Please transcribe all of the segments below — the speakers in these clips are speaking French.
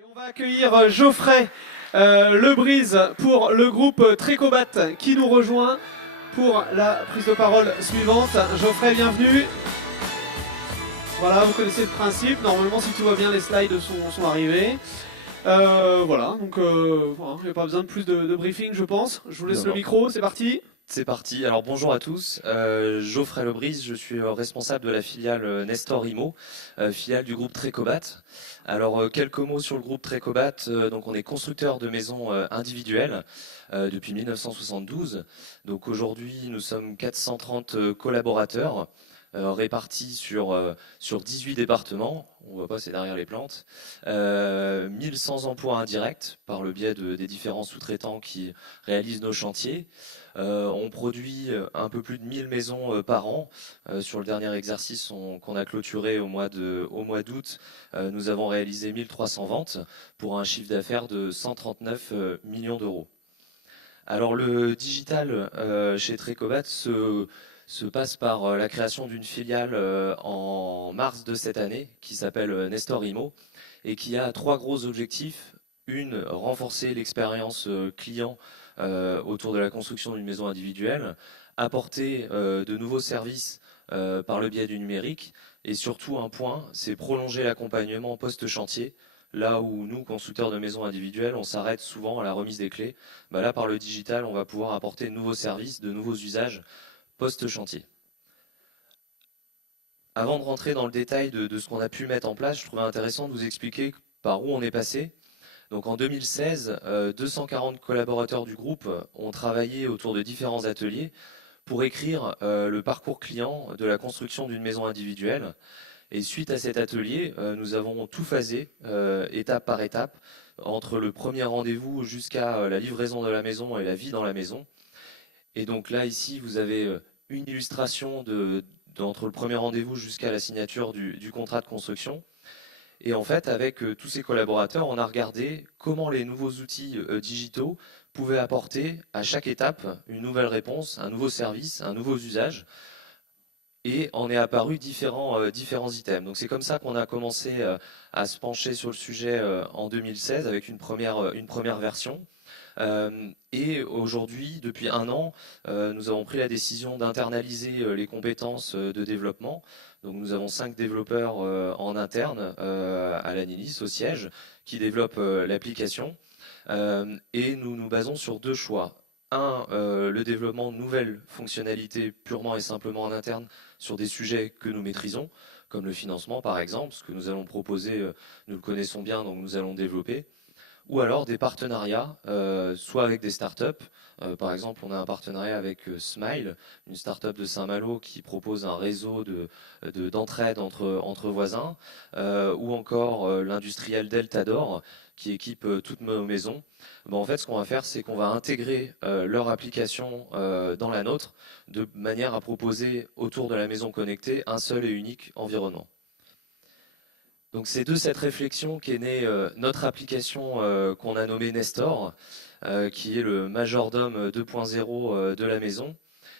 Et on va accueillir Geoffrey Lebrise pour le groupe Trécobat qui nous rejoint pour la prise de parole suivante. Geoffrey, bienvenue. Voilà, vous connaissez le principe. Normalement, si tout va bien, les slides sont arrivés. Voilà, donc il n'y a pas besoin de plus de briefing, je pense. Je vous laisse Non, le non. micro, c'est parti. C'est parti. Alors bonjour à tous. Geoffrey Lebrise, je suis responsable de la filiale Nestor Imo, filiale du groupe Trécobat. Alors quelques mots sur le groupe Trécobat. Donc on est constructeur de maisons individuelles depuis 1972. Donc aujourd'hui nous sommes 430 collaborateurs. Répartis sur 18 départements, on voit pas c'est derrière les plantes, 1100 emplois indirects par le biais des différents sous-traitants qui réalisent nos chantiers. On produit un peu plus de 1000 maisons par an. Sur le dernier exercice qu'on a clôturé au mois d'août, nous avons réalisé 1300 ventes pour un chiffre d'affaires de 139 millions d'euros. Alors le digital chez Trécobat se passe par la création d'une filiale en mars de cette année qui s'appelle Nestor Imo et qui a trois gros objectifs. Une, renforcer l'expérience client autour de la construction d'une maison individuelle, apporter de nouveaux services par le biais du numérique et surtout un point, c'est prolonger l'accompagnement post-chantier. Là où nous, constructeurs de maisons individuelles, on s'arrête souvent à la remise des clés, bah là par le digital, on va pouvoir apporter de nouveaux services, de nouveaux usages post-chantier. Avant de rentrer dans le détail de ce qu'on a pu mettre en place, je trouvais intéressant de vous expliquer par où on est passé. Donc en 2016, 240 collaborateurs du groupe ont travaillé autour de différents ateliers pour écrire le parcours client de la construction d'une maison individuelle. Et suite à cet atelier, nous avons tout phasé, étape par étape, entre le premier rendez-vous jusqu'à la livraison de la maison et la vie dans la maison. Et donc là, ici, vous avez une illustration entre le premier rendez-vous jusqu'à la signature du contrat de construction. Et en fait, avec tous ces collaborateurs, on a regardé comment les nouveaux outils digitaux pouvaient apporter à chaque étape une nouvelle réponse, un nouveau service, un nouveau usage. Et en est apparu différents items. Donc c'est comme ça qu'on a commencé à se pencher sur le sujet en 2016 avec une première version. Et aujourd'hui, depuis un an, nous avons pris la décision d'internaliser les compétences de développement. Donc nous avons 5 développeurs en interne à l'ANILIS, au siège, qui développent l'application. Et nous nous basons sur deux choix. Un, le développement de nouvelles fonctionnalités purement et simplement en interne sur des sujets que nous maîtrisons, comme le financement par exemple, ce que nous allons proposer, nous le connaissons bien, donc nous allons développer. Ou alors des partenariats, soit avec des startups. Par exemple, on a un partenariat avec Smile, une startup de Saint-Malo qui propose un réseau d'entraide entre voisins, ou encore l'industriel Deltador qui équipe toutes nos maisons. En fait, ce qu'on va faire, c'est qu'on va intégrer leur application dans la nôtre, de manière à proposer autour de la maison connectée un seul et unique environnement. Donc c'est de cette réflexion qu'est née notre application qu'on a nommée Nestor, qui est le majordome 2.0 de la maison.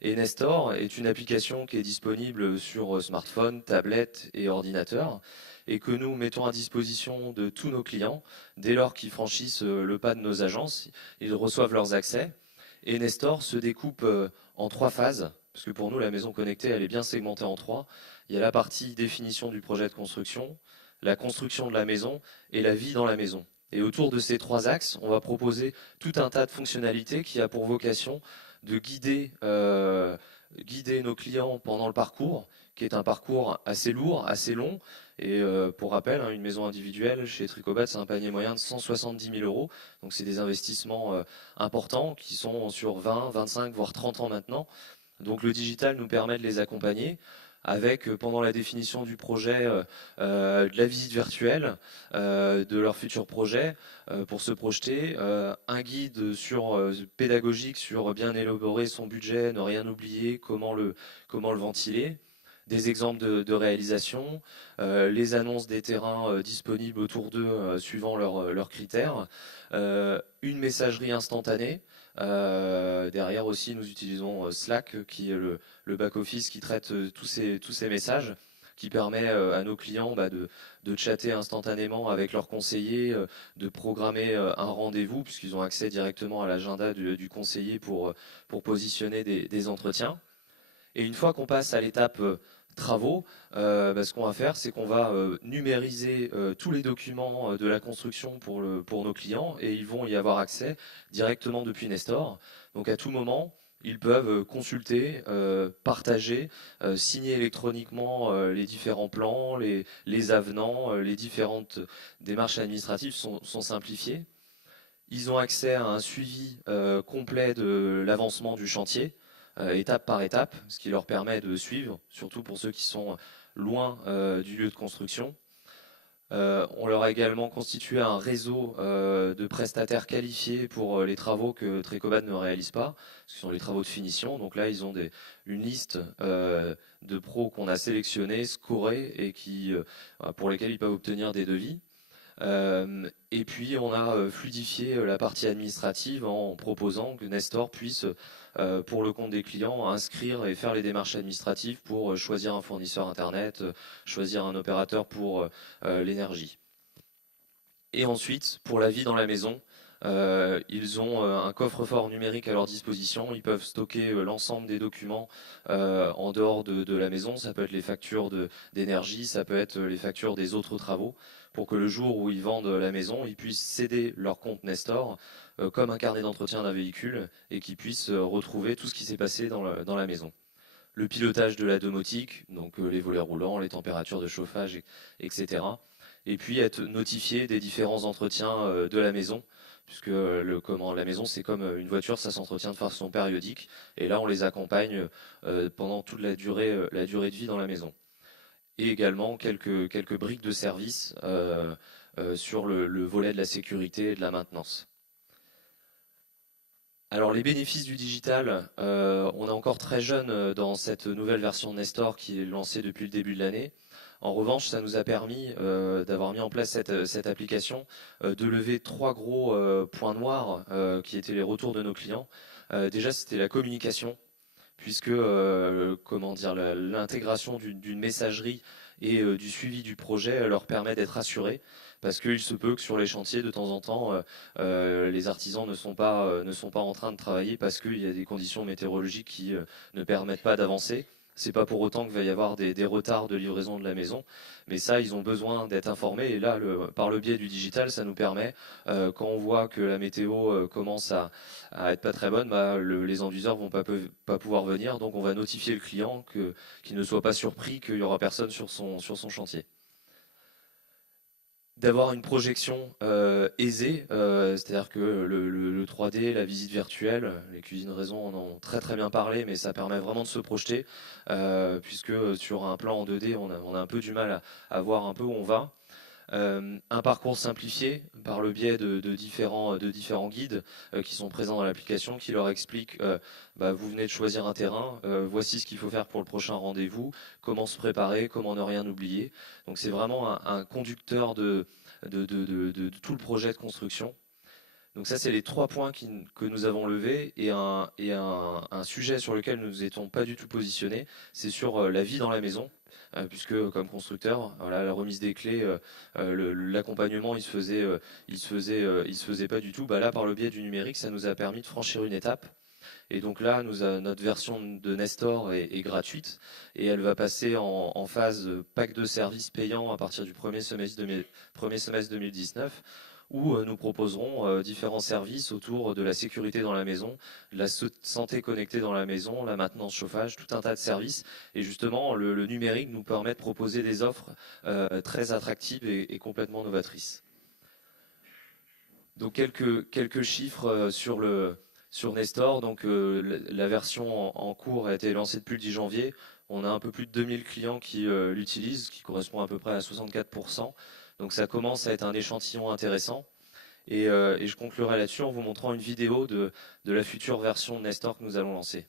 Et Nestor est une application qui est disponible sur smartphone, tablette et ordinateur, et que nous mettons à disposition de tous nos clients dès lors qu'ils franchissent le pas de nos agences. Ils reçoivent leurs accès. Et Nestor se découpe en 3 phases, parce que pour nous la maison connectée elle est bien segmentée en 3. Il y a la partie définition du projet de construction, la construction de la maison et la vie dans la maison. Et autour de ces 3 axes, on va proposer tout un tas de fonctionnalités qui a pour vocation de guider nos clients pendant le parcours, qui est un parcours assez lourd, assez long. Et pour rappel, une maison individuelle chez Trécobat, c'est un panier moyen de 170 000 euros. Donc c'est des investissements importants qui sont sur 20, 25, voire 30 ans maintenant. Donc le digital nous permet de les accompagner avec, pendant la définition du projet, de la visite virtuelle de leur futur projet pour se projeter, un guide pédagogique sur bien élaborer son budget, ne rien oublier, comment le ventiler, des exemples de réalisation, les annonces des terrains disponibles autour d'eux suivant leurs critères, une messagerie instantanée. Derrière aussi, nous utilisons Slack, qui est le back-office qui traite tous ces messages. qui permet à nos clients de chatter instantanément avec leurs conseillers, de programmer un rendez-vous, puisqu'ils ont accès directement à l'agenda du conseiller pour positionner des entretiens. Et une fois qu'on passe à l'étape travaux, ce qu'on va faire, c'est qu'on va numériser tous les documents de la construction pour nos clients, et ils vont y avoir accès directement depuis Nestor. Donc à tout moment, ils peuvent consulter, partager, signer électroniquement les différents plans, les avenants, les différentes démarches administratives sont simplifiées. Ils ont accès à un suivi complet de l'avancement du chantier, étape par étape, ce qui leur permet de suivre, surtout pour ceux qui sont loin du lieu de construction. On leur a également constitué un réseau de prestataires qualifiés pour les travaux que Trécobat ne réalise pas, ce sont les travaux de finition. Donc là, ils ont une liste de pros qu'on a sélectionnés, scorés, et pour lesquels ils peuvent obtenir des devis. Et puis on a fluidifié la partie administrative en proposant que Nestor puisse, pour le compte des clients, inscrire et faire les démarches administratives pour choisir un fournisseur internet, choisir un opérateur pour l'énergie. Et ensuite, pour la vie dans la maison, ils ont un coffre-fort numérique à leur disposition. Ils peuvent stocker l'ensemble des documents en dehors de la maison. Ça peut être les factures d'énergie, ça peut être les factures des autres travaux, pour que le jour où ils vendent la maison, ils puissent céder leur compte Nestor comme un carnet d'entretien d'un véhicule, et qu'ils puissent retrouver tout ce qui s'est passé dans la maison. Le pilotage de la domotique, donc les volets roulants, les températures de chauffage, etc. Et puis être notifié des différents entretiens de la maison, puisque la maison, c'est comme une voiture, ça s'entretient de façon périodique, et là on les accompagne pendant toute la durée de vie dans la maison. Et également quelques briques de service sur le volet de la sécurité et de la maintenance. Alors les bénéfices du digital, on est encore très jeune dans cette nouvelle version de Nestor qui est lancée depuis le début de l'année. En revanche, ça nous a permis d'avoir mis en place cette application, de lever 3 gros points noirs qui étaient les retours de nos clients. Déjà, c'était la communication, puisque l'intégration d'une messagerie et du suivi du projet leur permet d'être assurés, parce qu'il se peut que sur les chantiers, de temps en temps, les artisans ne sont pas en train de travailler parce qu'il y a des conditions météorologiques qui ne permettent pas d'avancer. C'est pas pour autant qu'il va y avoir des retards de livraison de la maison, mais ça, ils ont besoin d'être informés. Et là, par le biais du digital, ça nous permet, quand on voit que la météo commence à être pas très bonne, les end-users vont pas pouvoir venir. Donc, on va notifier le client qu'il ne soit pas surpris qu'il y aura personne sur son chantier. D'avoir une projection aisée, c'est-à-dire que le 3D, la visite virtuelle, les cuisines raison en ont très très bien parlé, mais ça permet vraiment de se projeter, puisque sur un plan en 2D, on a un peu du mal à voir un peu où on va. Un parcours simplifié par le biais de différents guides qui sont présents dans l'application, qui leur expliquent vous venez de choisir un terrain, voici ce qu'il faut faire pour le prochain rendez-vous, comment se préparer, comment ne rien oublier. Donc c'est vraiment un conducteur de tout le projet de construction. Donc ça, c'est les 3 points que nous avons levés, et un sujet sur lequel nous n'étions pas du tout positionnés, c'est sur la vie dans la maison. Puisque comme constructeur, la remise des clés, l'accompagnement, il se faisait pas du tout. Là, par le biais du numérique, ça nous a permis de franchir une étape. Et donc là, notre version de Nestor est gratuite, et elle va passer en phase pack de services payant à partir du premier semestre 2019. Où nous proposerons différents services autour de la sécurité dans la maison, de la santé connectée dans la maison, la maintenance chauffage, tout un tas de services. Et justement, le numérique nous permet de proposer des offres très attractives et complètement novatrices. Donc quelques chiffres sur Nestor. Donc la version en cours a été lancée depuis le 10 janvier. On a un peu plus de 2000 clients qui l'utilisent, qui correspond à peu près à 64%. Donc ça commence à être un échantillon intéressant. Et je conclurai là-dessus en vous montrant une vidéo de la future version de Nestor que nous allons lancer.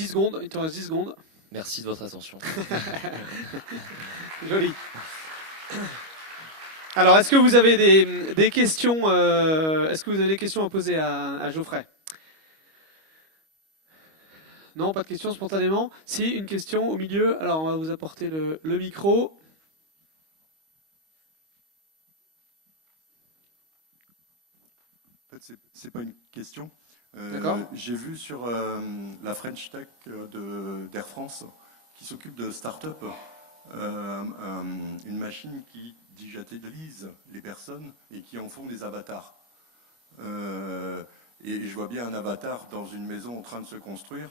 10 secondes, il te reste 10 secondes. Merci de votre attention. Joli. Alors, est-ce que vous avez des questions est-ce que vous avez des questions à poser à Geoffrey? Non, pas de questions spontanément. Si, une question au milieu. Alors, on va vous apporter le micro. En fait, c'est pas une question. D'accord. J'ai vu sur la French Tech d'Air France qui s'occupe de start-up une machine qui digitalisent les personnes et qui en font des avatars. Et je vois bien un avatar dans une maison en train de se construire,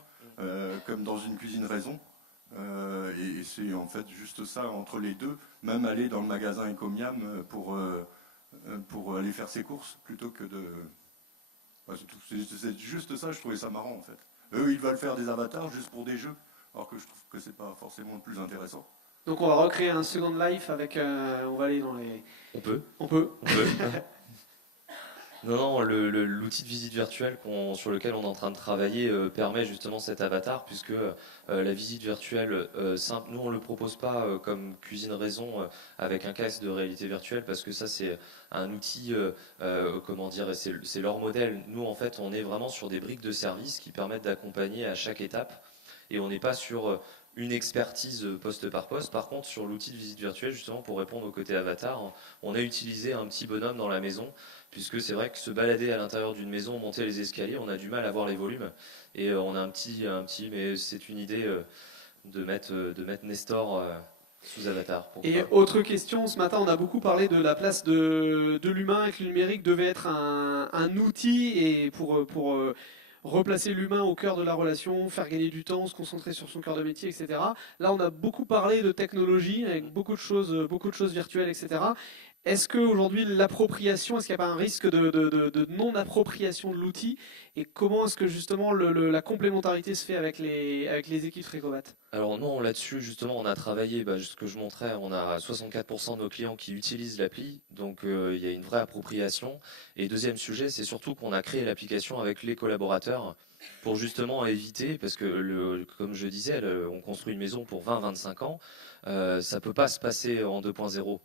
comme dans une cuisine raison. Et c'est en fait juste ça entre les deux, même aller dans le magasin Ecomiam pour aller faire ses courses, plutôt que de... C'est juste ça, je trouvais ça marrant en fait. Eux, ils veulent faire des avatars juste pour des jeux, alors que je trouve que c'est pas forcément le plus intéressant. Donc on va recréer un Second Life avec... on va aller dans les... On peut. On peut. Non, l'outil de visite virtuelle sur lequel on est en train de travailler permet justement cet avatar, puisque la visite virtuelle simple, nous on ne le propose pas comme cuisine raison avec un casque de réalité virtuelle, parce que ça c'est un outil, comment dire, c'est leur modèle. Nous en fait on est vraiment sur des briques de service qui permettent d'accompagner à chaque étape, et on n'est pas sur une expertise poste par poste. Par contre, sur l'outil de visite virtuelle, justement pour répondre au côté avatar, on a utilisé un petit bonhomme dans la maison, puisque c'est vrai que se balader à l'intérieur d'une maison, monter les escaliers, on a du mal à voir les volumes, et on a un petit, mais c'est une idée de mettre Nestor sous avatar. Et autre question, ce matin on a beaucoup parlé de la place de l'humain, et que le numérique devait être un outil et pour replacer l'humain au cœur de la relation, faire gagner du temps, se concentrer sur son cœur de métier, etc. Là on a beaucoup parlé de technologie, avec beaucoup de choses virtuelles, etc. Est-ce qu'aujourd'hui, l'appropriation, est-ce qu'il n'y a pas un risque de non-appropriation de l'outil? Et comment est-ce que justement la complémentarité se fait avec les équipes Trecobat? Alors non, là-dessus, justement, on a travaillé, ce que je montrais, on a 64% de nos clients qui utilisent l'appli, donc il y a une vraie appropriation. Et deuxième sujet, c'est surtout qu'on a créé l'application avec les collaborateurs pour justement éviter, parce que comme je disais, on construit une maison pour 20-25 ans, ça peut pas se passer en 2.0.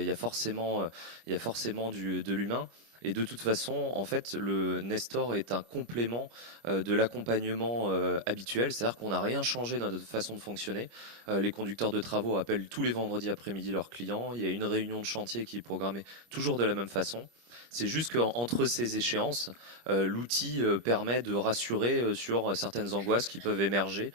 Il y a forcément de l'humain. Et de toute façon, en fait, le Nestor est un complément de l'accompagnement habituel, c'est-à-dire qu'on n'a rien changé dans notre façon de fonctionner. Les conducteurs de travaux appellent tous les vendredis après-midi leurs clients. Il y a une réunion de chantier qui est programmée toujours de la même façon. C'est juste qu'entre ces échéances, l'outil permet de rassurer sur certaines angoisses qui peuvent émerger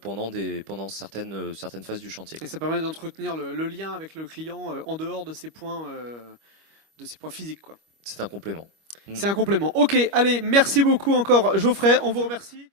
pendant certaines phases du chantier. Et ça permet d'entretenir le lien avec le client en dehors de ces points physiques, quoi. C'est un complément. C'est un complément. Ok, allez, merci beaucoup encore Geoffrey, on vous remercie.